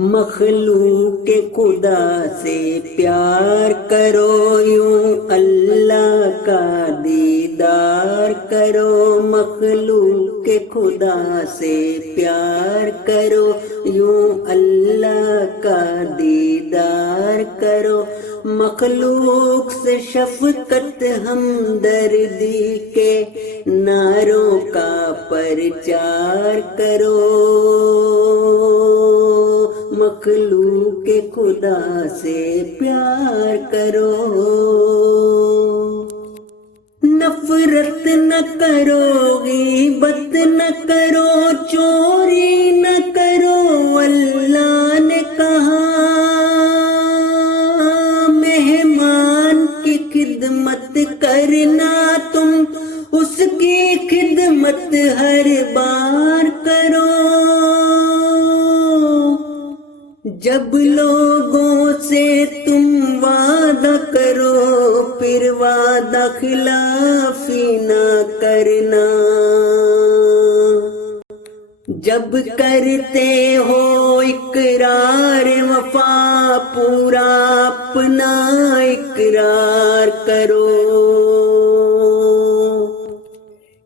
مخلوق خدا سے پیار کرو، یوں اللہ کا دیدار کرو۔ مخلوق خدا سے پیار کرو، یوں اللہ کا دیدار کرو۔ مخلوق سے شفقت ہمدردی کے نعروں کا پرچار کرو۔ مخلوق خدا سے پیار کرو۔ نفرت نہ کرو، غیبت نہ کرو، چوری نہ کرو۔ اللہ نے کہا مہمان کی خدمت کرنا، تم اس کی خدمت ہر بار کرو۔ جب لوگوں سے تم وعدہ کرو، پھر وعدہ خلافی نہ کرنا۔ جب کرتے ہو اقرار وفا، پورا اپنا اقرار کرو۔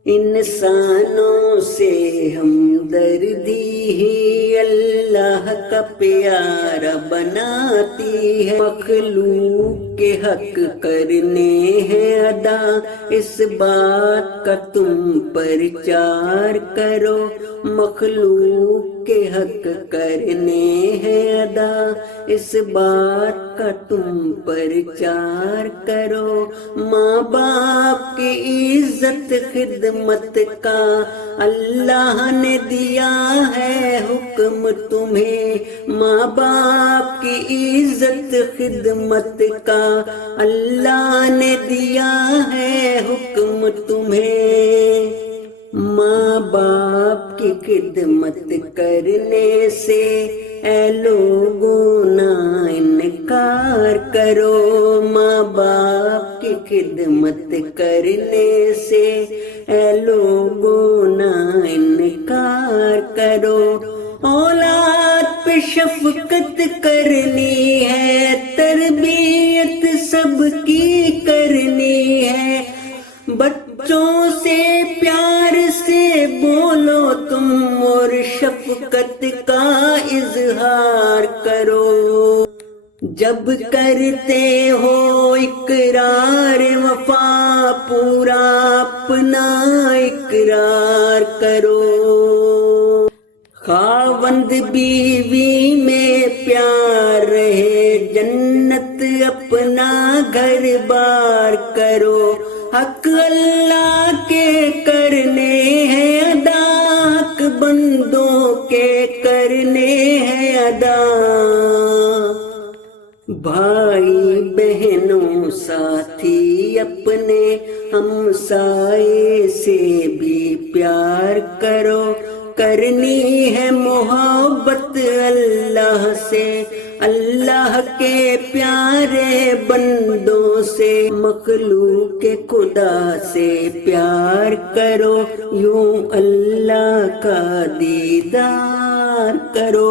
انسانوں سے ہمدردی ہی اللہ کا پیارا بناتی ہے۔ مخلوق کے حق کرنے ہیں ادا، اس بات کا تم پرچار کرو۔ مخلوق کے حق کرنے ہیں ادا، اس بات کا تم پرچار کرو۔ ماں باپ کی عزت خدمت کا اللہ نے دیا ہے حکم تمہیں۔ ماں باپ کی عزت خدمت کا اللہ نے دیا ہے حکم تمہیں۔ ماں باپ کی خدمت کرنے سے اے لوگوں نہ انکار کرو۔ ماں باپ کی خدمت کرنے سے اے لوگوں نہ انکار کرو۔ اولاد پہ شفقت کرنی ہے، تربیت سب کی کرنی ہے۔ بچوں سے پیار سے بولو تم، اور شفقت کا اظہار کرو۔ جب کرتے ہو اقرار وفا، پورا اپنا اقرار کرو۔ خاوند بیوی میں پیار رہے، جنت اپنا گھر بار کرو۔ حق اللہ کے کرنے ہیں ادا، حق بندوں کے کرنے ہیں ادا۔ بھائی بہنوں ساتھی اپنے ہمسائے سے بھی پیار کرو۔ کرنی ہے محبت اللہ سے، اللہ کے پیارے بندوں سے۔ مخلوق خدا سے پیار کرو، یوں اللہ کا دیدار کرو۔